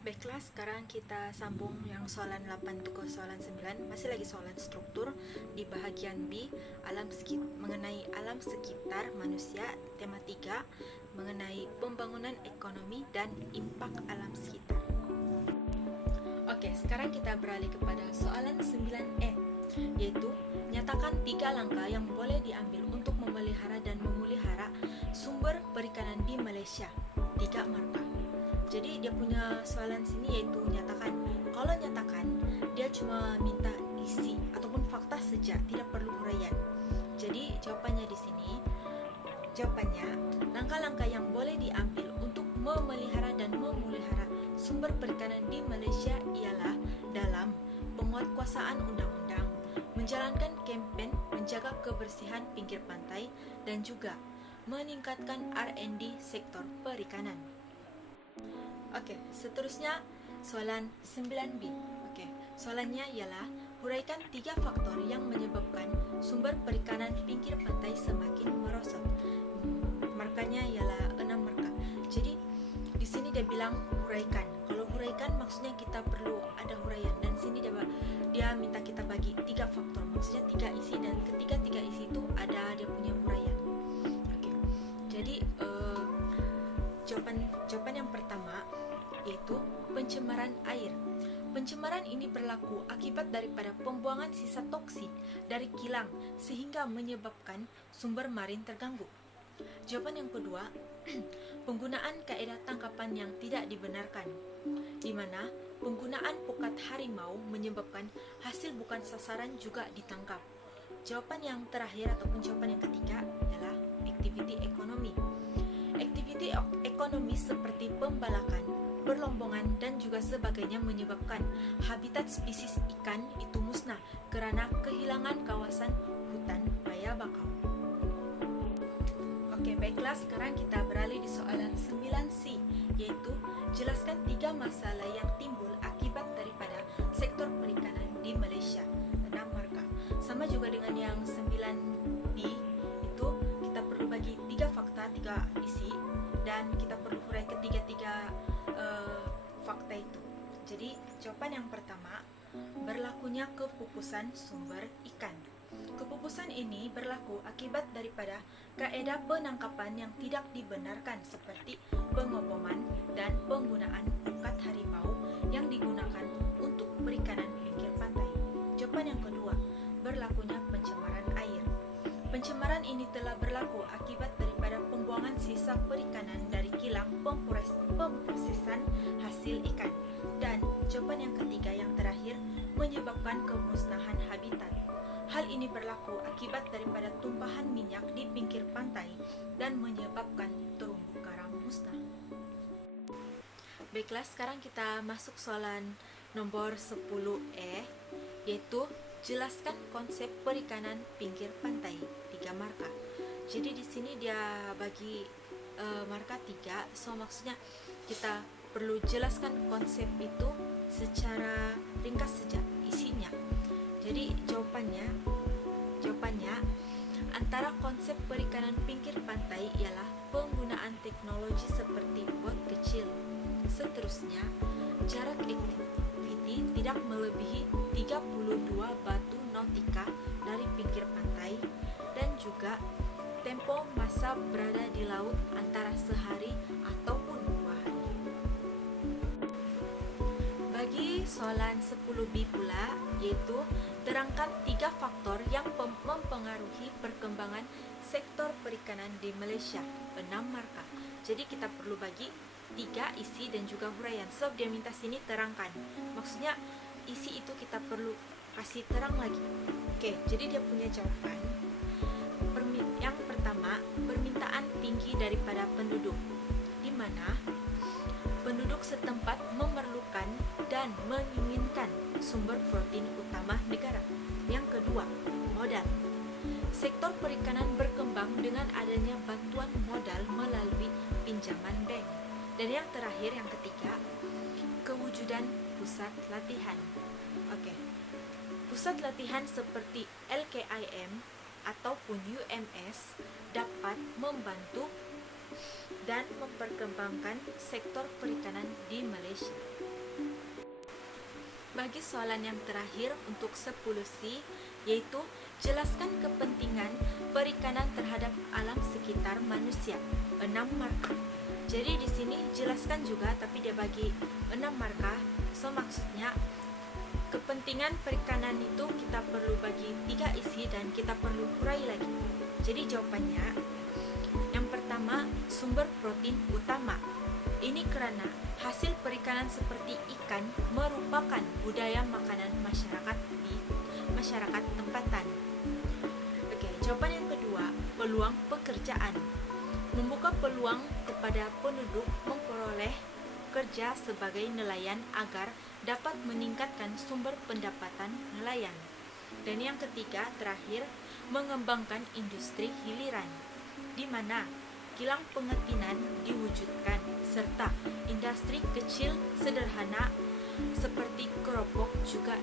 Baiklah, sekarang kita sambung yang soalan 8 ke soalan 9. Masih lagi soalan struktur di bahagian B, mengenai alam sekitar manusia, tema 3, mengenai pembangunan ekonomi dan impak alam sekitar. Oke, sekarang kita beralih kepada soalan 9E, yaitu nyatakan 3 langkah yang boleh diambil untuk memelihara dan memelihara sumber perikanan di Malaysia. 3 markah. Jadi dia punya soalan sini yaitu nyatakan. Kalau nyatakan, dia cuma minta isi ataupun fakta saja, tidak perlu huraian. Jadi jawabannya di sini, langkah-langkah yang boleh diambil untuk memelihara dan memelihara sumber perikanan di Malaysia ialah dalam penguatkuasaan undang-undang, menjalankan kempen menjaga kebersihan pinggir pantai, dan juga meningkatkan R&D sektor perikanan. Oke, seterusnya soalan 9B. Oke, soalannya ialah huraikan 3 faktor yang menyebabkan sumber perikanan pinggir pantai semakin merosot. Markanya ialah 6 marka. Jadi di sini dia bilang huraikan. Kalau huraikan maksudnya kita perlu ada huraian, dan sini dia minta kita bagi 3 faktor. Maksudnya 3 isi, dan ketiga 3 isi itu ada dia punya huraian. Oke. Jadi jawaban yang pertama yaitu pencemaran air. Pencemaran ini berlaku akibat daripada pembuangan sisa toksik dari kilang sehingga menyebabkan sumber marin terganggu. Jawaban yang kedua, penggunaan kaedah tangkapan yang tidak dibenarkan, di mana penggunaan pukat harimau menyebabkan hasil bukan sasaran juga ditangkap. Jawaban yang terakhir ataupun jawaban yang ketiga adalah aktiviti ekonomi. Aktiviti ekonomi seperti pembalakan, perlombongan, dan juga sebagainya menyebabkan habitat spesies ikan itu musnah kerana kehilangan kawasan hutan baya bakau. Oke, baiklah, sekarang kita beralih di soalan 9C, yaitu jelaskan 3 masalah yang timbul akibat daripada sektor perikanan di Malaysia. 6 markah. Sama juga dengan yang 9B, itu kita perlu bagi 3 fakta, 3 isi, dan kita perlu hurai ketiga-tiga fakta itu. Jadi jawaban yang pertama, berlakunya kepupusan sumber ikan. Kepupusan ini berlaku akibat daripada kaedah penangkapan yang tidak dibenarkan seperti pengoboman dan penggunaan pukat harimau yang digunakan untuk perikanan pinggir pantai. Jawaban yang kedua, berlakunya pencemaran air. Pencemaran ini telah berlaku akibat daripada pembuangan sisa perikanan dari kilang pemprosesan hasil ikan. Dan jawaban yang ketiga yang terakhir, menyebabkan kemusnahan habitat. Hal ini berlaku akibat daripada tumpahan minyak di pinggir pantai dan menyebabkan terumbu karang musnah. Baiklah, sekarang kita masuk soalan nomor 10E, yaitu jelaskan konsep perikanan pinggir pantai. 3 marka. Jadi di sini dia bagi marka 3. So maksudnya kita perlu jelaskan konsep itu secara ringkas saja isinya. Jadi jawabannya antara konsep perikanan pinggir pantai ialah penggunaan teknologi seperti bot kecil. Seterusnya, jarak aktiviti tidak melebihi 32 batu nautika dari pinggir pantai, dan juga tempo masa berada di laut antara sehari ataupun 2 hari. Bagi soalan 10B pula, yaitu terangkan 3 faktor yang mempengaruhi perkembangan sektor perikanan di Malaysia. 6 marka. Jadi kita perlu bagi 3 isi dan juga huraian. Sebab dia minta sini terangkan. Maksudnya isi itu kita perlu kasih terang lagi. Oke, jadi dia punya jawaban. Yang pertama, permintaan tinggi daripada penduduk, di mana penduduk setempat memerlukan dan menginginkan sumber protein utama negara. Yang kedua, modal. Sektor perikanan berkembang dengan adanya bantuan modal melalui pinjaman bank. Dan yang terakhir, yang ketiga, kewujudan pusat latihan. Oke. Pusat latihan seperti LKIM ataupun UMS dapat membantu dan memperkembangkan sektor perikanan di Malaysia. bagi soalan yang terakhir untuk 10C, yaitu jelaskan kepentingan perikanan terhadap alam sekitar manusia. 6 markah. Jadi di sini jelaskan juga, tapi dia bagi 6 markah. So maksudnya kepentingan perikanan itu kita perlu bagi 3 isi dan kita perlu urai lagi. Jadi jawabannya, yang pertama, sumber protein utama. Ini karena hasil perikanan seperti ikan merupakan budaya makanan masyarakat di masyarakat tempatan. Oke, jawaban yang kedua, peluang pekerjaan. Membuka peluang kepada penduduk memperoleh kerja sebagai nelayan agar dapat meningkatkan sumber pendapatan nelayan. Dan yang ketiga, terakhir, mengembangkan industri hiliran, di mana kilang pengetinan diwujudkan, serta industri kecil sederhana seperti keropok juga